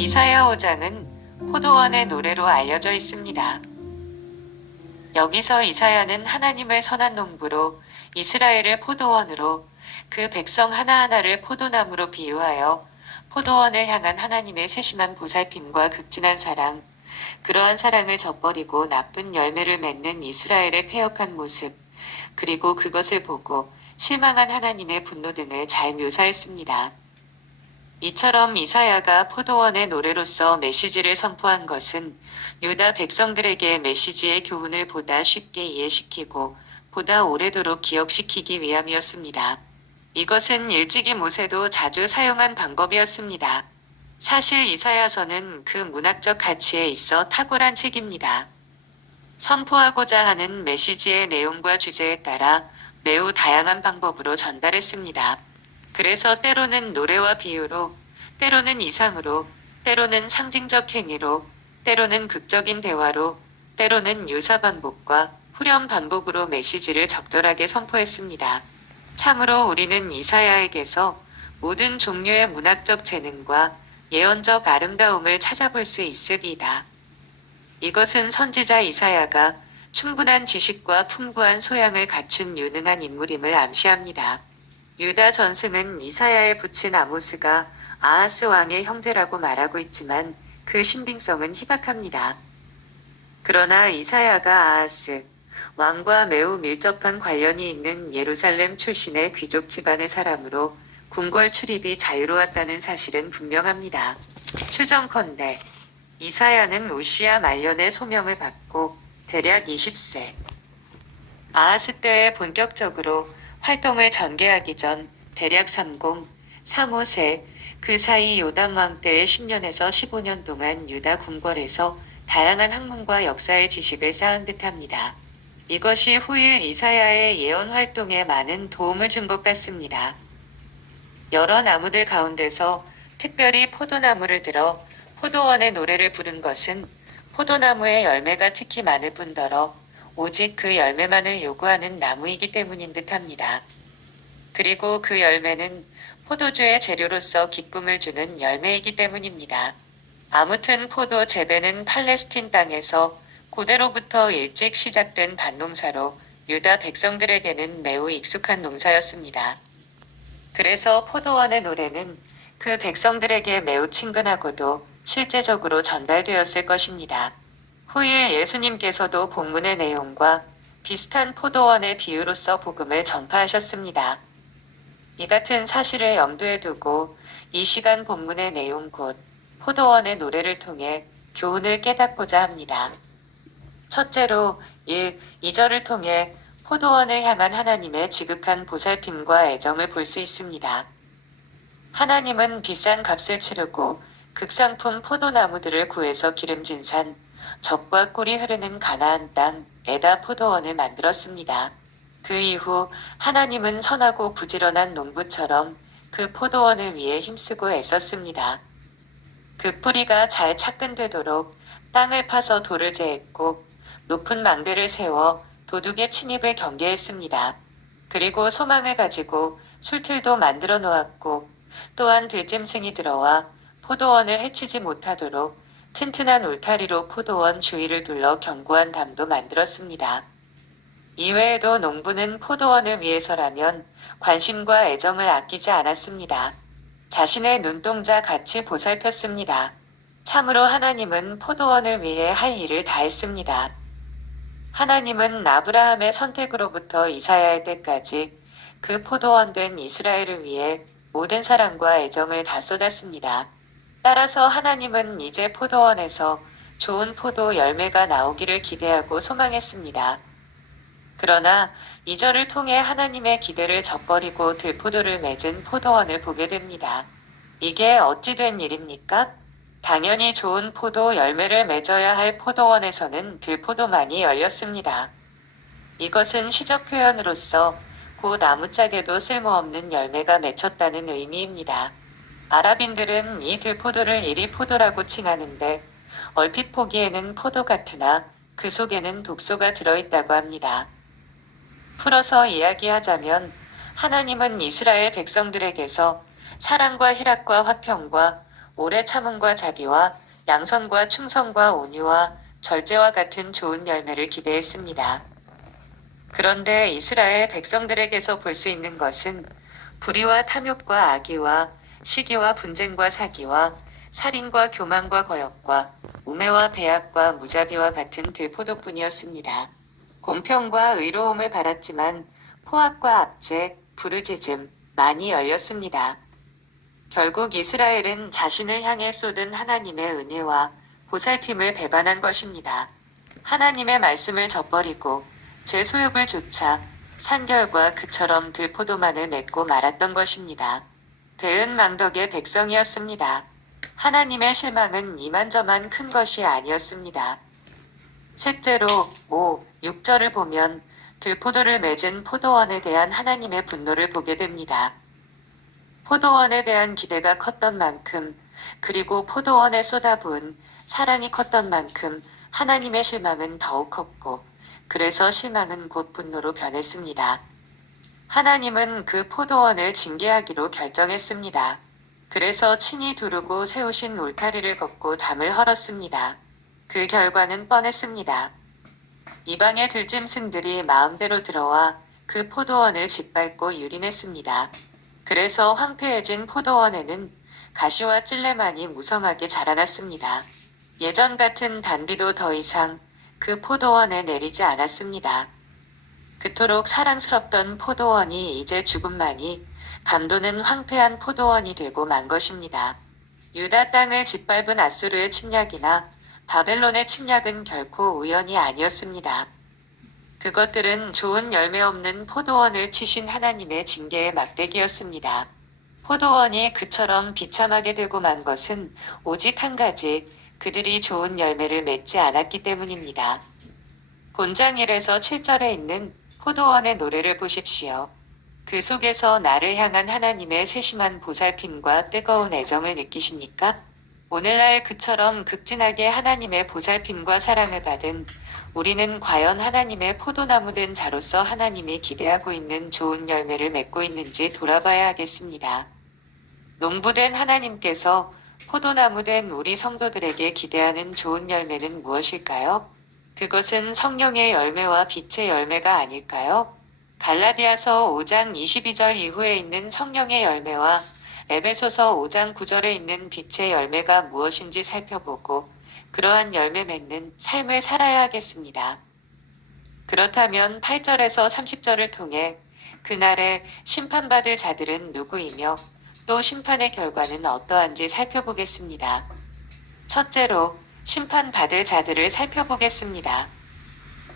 이사야 5장은 포도원의 노래로 알려져 있습니다. 여기서 이사야는 하나님을 선한 농부로 이스라엘을 포도원으로 그 백성 하나하나를 포도나무로 비유하여 포도원을 향한 하나님의 세심한 보살핌과 극진한 사랑, 그러한 사랑을 저버리고 나쁜 열매를 맺는 이스라엘의 패역한 모습, 그리고 그것을 보고 실망한 하나님의 분노 등을 잘 묘사했습니다. 이처럼 이사야가 포도원의 노래로서 메시지를 선포한 것은 유다 백성들에게 메시지의 교훈을 보다 쉽게 이해시키고 보다 오래도록 기억시키기 위함이었습니다. 이것은 일찍이 모세도 자주 사용한 방법이었습니다. 사실 이사야서는 그 문학적 가치에 있어 탁월한 책입니다. 선포하고자 하는 메시지의 내용과 주제에 따라 매우 다양한 방법으로 전달했습니다. 그래서 때로는 노래와 비유로, 때로는 이상으로, 때로는 상징적 행위로, 때로는 극적인 대화로, 때로는 유사 반복과 후렴 반복으로 메시지를 적절하게 선포했습니다. 참으로 우리는 이사야에게서 모든 종류의 문학적 재능과 예언적 아름다움을 찾아볼 수 있으리이다. 이것은 선지자 이사야가 충분한 지식과 풍부한 소양을 갖춘 유능한 인물임을 암시합니다. 유다 전승은 이사야에 붙인 아모스가 아하스 왕의 형제라고 말하고 있지만 그 신빙성은 희박합니다. 그러나 이사야가 아하스 왕과 매우 밀접한 관련이 있는 예루살렘 출신의 귀족 집안의 사람으로 궁궐 출입이 자유로웠다는 사실은 분명합니다. 추정컨대 이사야는 우시야 말년에 소명을 받고 대략 20세 아하스 때에 본격적으로 활동을 전개하기 전 대략 30, 35세 그 사이 요담 왕 때의 10년에서 15년 동안 유다 궁궐에서 다양한 학문과 역사의 지식을 쌓은 듯합니다. 이것이 후일 이사야의 예언 활동에 많은 도움을 준 것 같습니다. 여러 나무들 가운데서 특별히 포도나무를 들어 포도원의 노래를 부른 것은 포도나무의 열매가 특히 많을 뿐더러 오직 그 열매만을 요구하는 나무이기 때문인 듯합니다. 그리고 그 열매는 포도주의 재료로서 기쁨을 주는 열매이기 때문입니다. 아무튼 포도 재배는 팔레스틴 땅에서 고대로부터 일찍 시작된 밭농사로 유다 백성들에게는 매우 익숙한 농사였습니다. 그래서 포도원의 노래는 그 백성들에게 매우 친근하고도 실제적으로 전달되었을 것입니다. 후일 예수님께서도 본문의 내용과 비슷한 포도원의 비유로서 복음을 전파하셨습니다. 이 같은 사실을 염두에 두고 이 시간 본문의 내용 곧 포도원의 노래를 통해 교훈을 깨닫고자 합니다. 첫째로 1, 2절을 통해 포도원을 향한 하나님의 지극한 보살핌과 애정을 볼 수 있습니다. 하나님은 비싼 값을 치르고 극상품 포도나무들을 구해서 기름진 산, 젖과 꿀이 흐르는 가나안 땅에다 포도원을 만들었습니다. 그 이후 하나님은 선하고 부지런한 농부처럼 그 포도원을 위해 힘쓰고 애썼습니다. 그 뿌리가 잘 착근되도록 땅을 파서 돌을 제했고 높은 망대를 세워 도둑의 침입을 경계했습니다. 그리고 소망을 가지고 술틀도 만들어 놓았고 또한 들짐승이 들어와 포도원을 해치지 못하도록 튼튼한 울타리로 포도원 주위를 둘러 견고한 담도 만들었습니다. 이외에도 농부는 포도원을 위해서라면 관심과 애정을 아끼지 않았습니다. 자신의 눈동자 같이 보살폈습니다. 참으로 하나님은 포도원을 위해 할 일을 다했습니다. 하나님은 아브라함의 선택으로부터 이사야의 때까지 그 포도원 된 이스라엘을 위해 모든 사랑과 애정을 다 쏟았습니다. 따라서 하나님은 이제 포도원에서 좋은 포도 열매가 나오기를 기대하고 소망했습니다. 그러나 이절을 통해 하나님의 기대를 저버리고 들포도를 맺은 포도원을 보게 됩니다. 이게 어찌 된 일입니까? 당연히 좋은 포도 열매를 맺어야 할 포도원에서는 들포도만이 열렸습니다. 이것은 시적 표현으로서 곧 아무짝에도 쓸모없는 열매가 맺혔다는 의미입니다. 아랍인들은 이 들포도를 이리 포도라고 칭하는데 얼핏 보기에는 포도 같으나 그 속에는 독소가 들어있다고 합니다. 풀어서 이야기하자면 하나님은 이스라엘 백성들에게서 사랑과 희락과 화평과 오래 참음과 자비와 양선과 충성과 온유와 절제와 같은 좋은 열매를 기대했습니다. 그런데 이스라엘 백성들에게서 볼 수 있는 것은 불의와 탐욕과 악의와 시기와 분쟁과 사기와 살인과 교만과 거역과 우매와 배악과 무자비와 같은 들포도뿐이었습니다. 공평과 의로움을 바랐지만 포악과 압제, 부르짖음, 많이 열렸습니다. 결국 이스라엘은 자신을 향해 쏟은 하나님의 은혜와 보살핌을 배반한 것입니다. 하나님의 말씀을 저버리고 제 소욕을 좇아 산결과 그처럼 들포도만을 맺고 말았던 것입니다. 배은망덕의 백성이었습니다. 하나님의 실망은 이만저만 큰 것이 아니었습니다. 셋째로 6절을 보면 들포도를 맺은 포도원에 대한 하나님의 분노를 보게 됩니다. 포도원에 대한 기대가 컸던 만큼, 그리고 포도원에 쏟아부은 사랑이 컸던 만큼 하나님의 실망은 더욱 컸고, 그래서 실망은 곧 분노로 변했습니다. 하나님은 그 포도원을 징계하기로 결정했습니다. 그래서 친히 두르고 세우신 울타리를 걷고 담을 헐었습니다. 그 결과는 뻔했습니다. 이방의 들짐승들이 마음대로 들어와 그 포도원을 짓밟고 유린했습니다. 그래서 황폐해진 포도원에는 가시와 찔레만이 무성하게 자라났습니다. 예전 같은 단비도 더 이상 그 포도원에 내리지 않았습니다. 그토록 사랑스럽던 포도원이 이제 죽음만이 감도는 황폐한 포도원이 되고 만 것입니다. 유다 땅을 짓밟은 아수르의 침략이나 바벨론의 침략은 결코 우연이 아니었습니다. 그것들은 좋은 열매 없는 포도원을 치신 하나님의 징계의 막대기였습니다. 포도원이 그처럼 비참하게 되고 만 것은 오직 한 가지, 그들이 좋은 열매를 맺지 않았기 때문입니다. 본장 1에서 7절에 있는 포도원의 노래를 보십시오. 그 속에서 나를 향한 하나님의 세심한 보살핌과 뜨거운 애정을 느끼십니까? 오늘날 그처럼 극진하게 하나님의 보살핌과 사랑을 받은 우리는 과연 하나님의 포도나무 된 자로서 하나님이 기대하고 있는 좋은 열매를 맺고 있는지 돌아봐야 하겠습니다. 농부된 하나님께서 포도나무 된 우리 성도들에게 기대하는 좋은 열매는 무엇일까요? 그것은 성령의 열매와 빛의 열매가 아닐까요? 갈라디아서 5장 22절 이후에 있는 성령의 열매와 에베소서 5장 9절에 있는 빛의 열매가 무엇인지 살펴보고 그러한 열매 맺는 삶을 살아야 하겠습니다. 그렇다면 8절에서 30절을 통해 그날에 심판받을 자들은 누구이며 또 심판의 결과는 어떠한지 살펴보겠습니다. 첫째로 심판받을 자들을 살펴보겠습니다.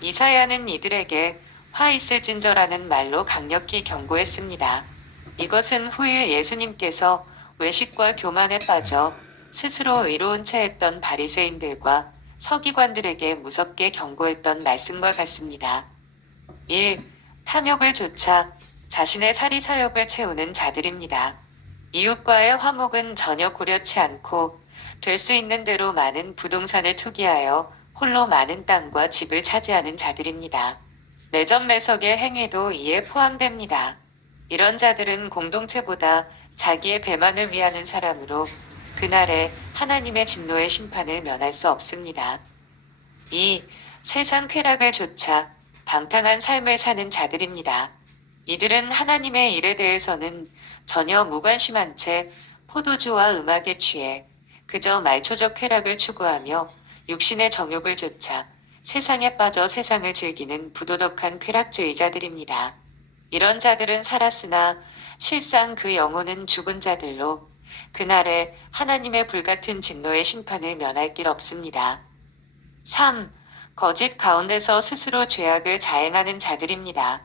이사야는 이들에게 화 있을진저라는 말로 강력히 경고했습니다. 이것은 후일 예수님께서 외식과 교만에 빠져 스스로 의로운 채 했던 바리새인들과 서기관들에게 무섭게 경고했던 말씀과 같습니다. 1. 탐욕을 좇아 자신의 사리사욕을 채우는 자들입니다. 이웃과의 화목은 전혀 고려치 않고 될 수 있는 대로 많은 부동산을 투기하여 홀로 많은 땅과 집을 차지하는 자들입니다. 매점매석의 행위도 이에 포함됩니다. 이런 자들은 공동체보다 자기의 배만을 위하는 사람으로 그날에 하나님의 진노의 심판을 면할 수 없습니다. 2. 세상 쾌락을 좇아 방탕한 삶을 사는 자들입니다. 이들은 하나님의 일에 대해서는 전혀 무관심한 채 포도주와 음악에 취해 그저 말초적 쾌락을 추구하며 육신의 정욕을 좇아 세상에 빠져 세상을 즐기는 부도덕한 쾌락주의자들입니다. 이런 자들은 살았으나 실상 그 영혼은 죽은 자들로 그날에 하나님의 불같은 진노의 심판을 면할 길 없습니다. 3. 거짓 가운데서 스스로 죄악을 자행하는 자들입니다.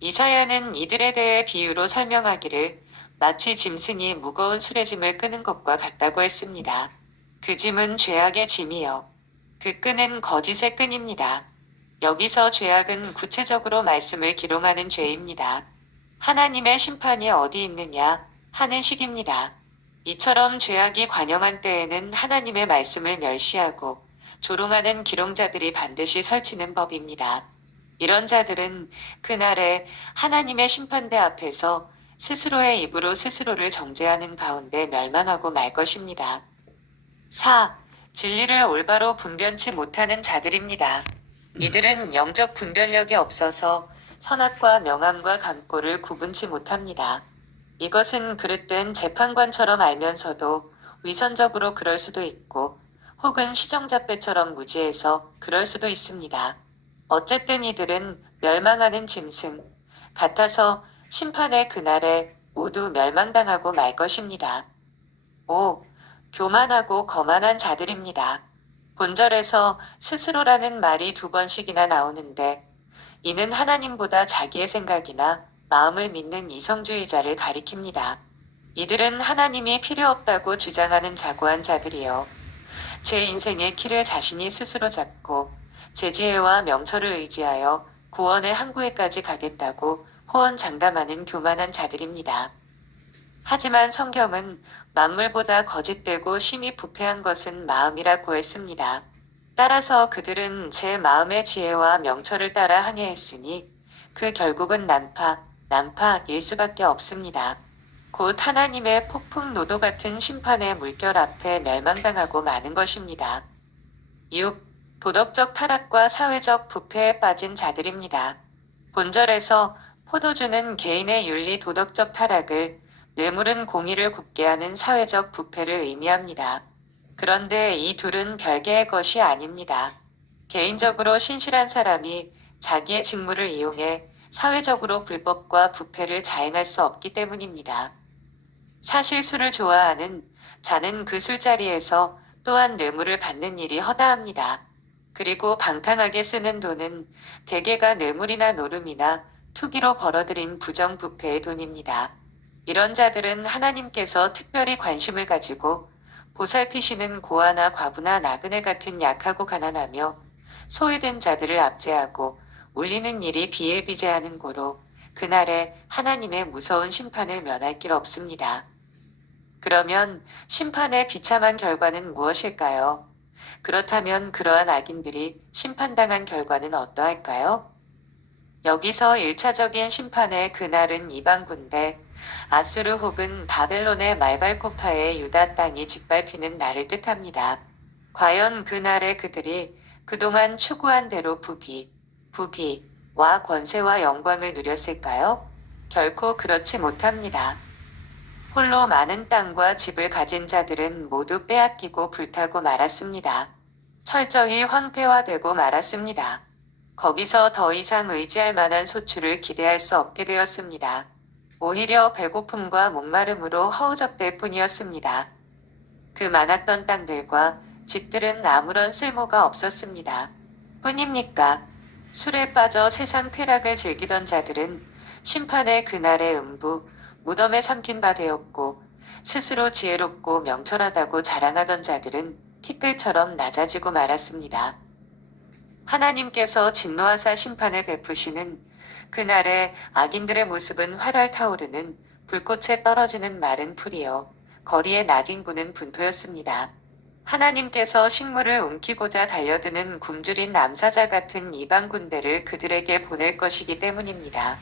이사야는 이들에 대해 비유로 설명하기를 마치 짐승이 무거운 수레짐을 끄는 것과 같다고 했습니다. 그 짐은 죄악의 짐이요. 그 끈은 거짓의 끈입니다. 여기서 죄악은 구체적으로 말씀을 기롱하는 죄입니다. 하나님의 심판이 어디 있느냐 하는 식입니다. 이처럼 죄악이 관영한 때에는 하나님의 말씀을 멸시하고 조롱하는 기롱자들이 반드시 설치는 법입니다. 이런 자들은 그날에 하나님의 심판대 앞에서 스스로의 입으로 스스로를 정죄하는 가운데 멸망하고 말 것입니다. 4. 진리를 올바로 분별치 못하는 자들입니다. 이들은 영적 분별력이 없어서 선악과 명함과 감고를 구분치 못합니다. 이것은 그릇된 재판관처럼 알면서도 위선적으로 그럴 수도 있고 혹은 시정잡배처럼 무지해서 그럴 수도 있습니다. 어쨌든 이들은 멸망하는 짐승 같아서 심판의 그날에 모두 멸망당하고 말 것입니다. 5. 교만하고 거만한 자들입니다. 본절에서 스스로라는 말이 2번씩이나 나오는데 이는 하나님보다 자기의 생각이나 마음을 믿는 이성주의자를 가리킵니다. 이들은 하나님이 필요 없다고 주장하는 자고한 자들이요. 제 인생의 키를 자신이 스스로 잡고 제 지혜와 명철을 의지하여 구원의 항구에까지 가겠다고 호언장담하는 교만한 자들입니다. 하지만 성경은 만물보다 거짓되고 심히 부패한 것은 마음이라고 했습니다. 따라서 그들은 제 마음의 지혜와 명철을 따라 항해했으니 그 결국은 난파일 수밖에 없습니다. 곧 하나님의 폭풍노도 같은 심판의 물결 앞에 멸망당하고 마는 것입니다. 6. 도덕적 타락과 사회적 부패에 빠진 자들입니다. 본절에서 포도주는 개인의 윤리 도덕적 타락을, 뇌물은 공의를 굽게 하는 사회적 부패를 의미합니다. 그런데 이 둘은 별개의 것이 아닙니다. 개인적으로 신실한 사람이 자기의 직무를 이용해 사회적으로 불법과 부패를 자행할 수 없기 때문입니다. 사실 술을 좋아하는 자는 그 술자리에서 또한 뇌물을 받는 일이 허다합니다. 그리고 방탕하게 쓰는 돈은 대개가 뇌물이나 노름이나 투기로 벌어들인 부정부패의 돈입니다. 이런 자들은 하나님께서 특별히 관심을 가지고 보살피시는 고아나 과부나 나그네 같은 약하고 가난하며 소외된 자들을 압제하고 울리는 일이 비일비재하는 고로 그날에 하나님의 무서운 심판을 면할 길 없습니다. 그러면 심판의 비참한 결과는 무엇일까요? 그렇다면 그러한 악인들이 심판당한 결과는 어떠할까요? 여기서 1차적인 심판의 그날은 이방 군대, 아수르 혹은 바벨론의 말발코파의 유다 땅이 짓밟히는 날을 뜻합니다. 과연 그날에 그들이 그동안 추구한 대로 부귀와 권세와 영광을 누렸을까요? 결코 그렇지 못합니다. 홀로 많은 땅과 집을 가진 자들은 모두 빼앗기고 불타고 말았습니다. 철저히 황폐화되고 말았습니다. 거기서 더 이상 의지할 만한 소출을 기대할 수 없게 되었습니다. 오히려 배고픔과 목마름으로 허우적댈 뿐이었습니다. 그 많았던 땅들과 집들은 아무런 쓸모가 없었습니다. 뿐입니까? 술에 빠져 세상 쾌락을 즐기던 자들은 심판의 그날의 무덤에 삼킨 바 되었고 스스로 지혜롭고 명철하다고 자랑하던 자들은 티끌처럼 낮아지고 말았습니다. 하나님께서 진노하사 심판을 베푸시는 그날의 악인들의 모습은 활활 타오르는 불꽃에 떨어지는 마른 풀이요 거리에 낙인 구는 분토였습니다. 하나님께서 식물을 움키고자 달려드는 굶주린 남사자 같은 이방 군대를 그들에게 보낼 것이기 때문입니다.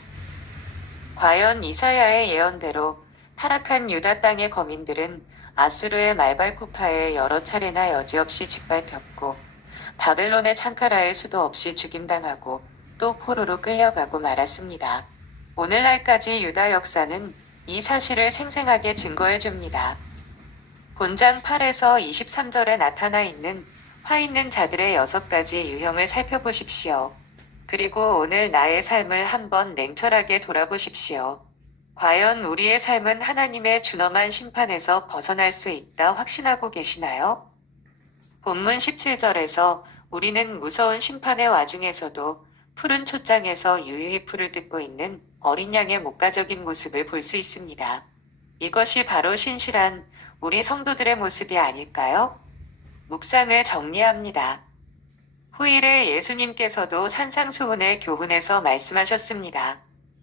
과연 이사야의 예언대로 타락한 유다 땅의 거민들은 아수르의 말발코파에 여러 차례나 여지없이 짓밟혔고 바벨론의 창카라에 수도 없이 죽임당하고 또 포로로 끌려가고 말았습니다. 오늘날까지 유다 역사는 이 사실을 생생하게 증거해 줍니다. 본장 8에서 23절에 나타나 있는 화 있는 자들의 6가지 유형을 살펴보십시오. 그리고 오늘 나의 삶을 한번 냉철하게 돌아보십시오. 과연 우리의 삶은 하나님의 준엄한 심판에서 벗어날 수 있다 확신하고 계시나요? 본문 17절에서 우리는 무서운 심판의 와중에서도 푸른 촛장에서 유유히 풀을 뜯고 있는 어린 양의 목가적인 모습을 볼 수 있습니다. 이것이 바로 신실한 우리 성도들의 모습이 아닐까요? 묵상을 정리합니다. 후일에 예수님께서도 산상수훈의 교훈에서 말씀하셨습니다.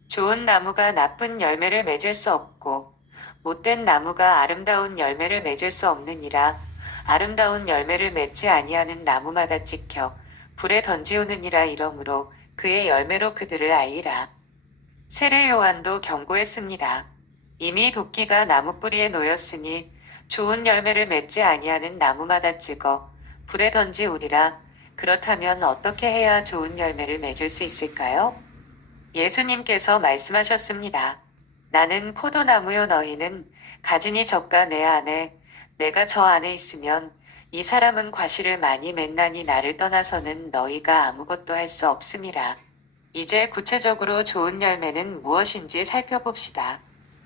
좋은 나무가 나쁜 열매를 맺을 수 없고 못된 나무가 아름다운 열매를 맺을 수 없느니라. 아름다운 열매를 맺지 아니하는 나무마다 찍혀 불에 던지우느니라. 이러므로 그의 열매로 그들을 알리라. 세례 요한도 경고했습니다. 이미 도끼가 나무 뿌리에 놓였으니 좋은 열매를 맺지 아니하는 나무마다 찍어 불에 던지우리라. 그렇다면 어떻게 해야 좋은 열매를 맺을 수 있을까요? 예수님께서 말씀하셨습니다. 나는 포도나무요 너희는 가지니 젖가 내 안에 내가 저 안에 있으면 이 사람은 과실을 많이 맺나니 나를 떠나서는 너희가 아무것도 할 수 없음이라. 이제 구체적으로 좋은 열매는 무엇인지 살펴봅시다.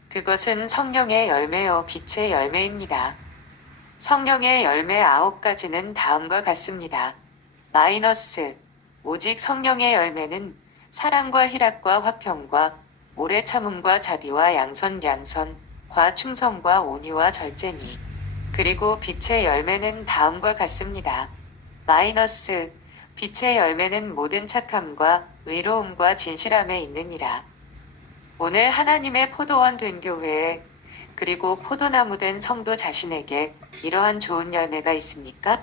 그것은 성령의 열매요 빛의 열매입니다. 성령의 열매 9가지는 다음과 같습니다. 마이너스 오직 성령의 열매는 사랑과 희락과 화평과 오래 참음과 자비와 양선과 충성과 온유와 절제니. 그리고 빛의 열매는 다음과 같습니다. 마이너스 빛의 열매는 모든 착함과 의로움과 진실함에 있느니라. 오늘 하나님의 포도원 된 교회에 그리고 포도나무 된 성도 자신에게 이러한 좋은 열매가 있습니까?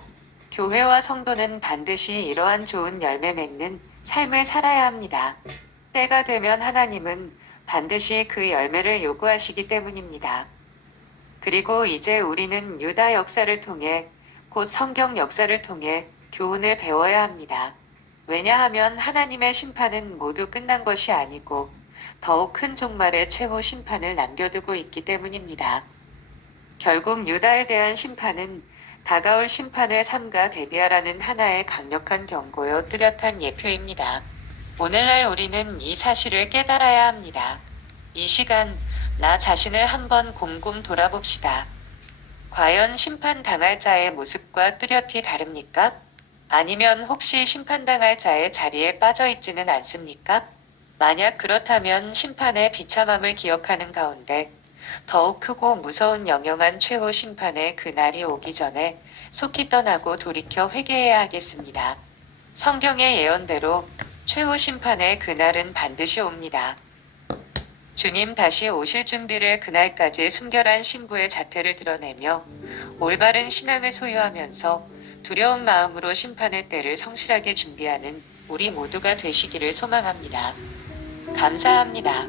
교회와 성도는 반드시 이러한 좋은 열매 맺는 삶을 살아야 합니다. 때가 되면 하나님은 반드시 그 열매를 요구하시기 때문입니다. 그리고 이제 우리는 유다 역사를 통해 곧 성경 역사를 통해 교훈을 배워야 합니다. 왜냐하면 하나님의 심판은 모두 끝난 것이 아니고 더욱 큰 종말의 최후 심판을 남겨두고 있기 때문입니다. 결국 유다에 대한 심판은 다가올 심판을 삼가 대비하라는 하나의 강력한 경고요 뚜렷한 예표입니다. 오늘날 우리는 이 사실을 깨달아야 합니다. 이 시간 나 자신을 한번 곰곰 돌아봅시다. 과연 심판당할 자의 모습과 뚜렷이 다릅니까? 아니면 혹시 심판당할 자의 자리에 빠져 있지는 않습니까? 만약 그렇다면 심판의 비참함을 기억하는 가운데 더욱 크고 무서운 영영한 최후 심판의 그날이 오기 전에 속히 떠나고 돌이켜 회개해야 하겠습니다. 성경의 예언대로 최후 심판의 그날은 반드시 옵니다. 주님 다시 오실 준비를 그날까지 순결한 신부의 자태를 드러내며 올바른 신앙을 소유하면서 두려운 마음으로 심판의 때를 성실하게 준비하는 우리 모두가 되시기를 소망합니다. 감사합니다.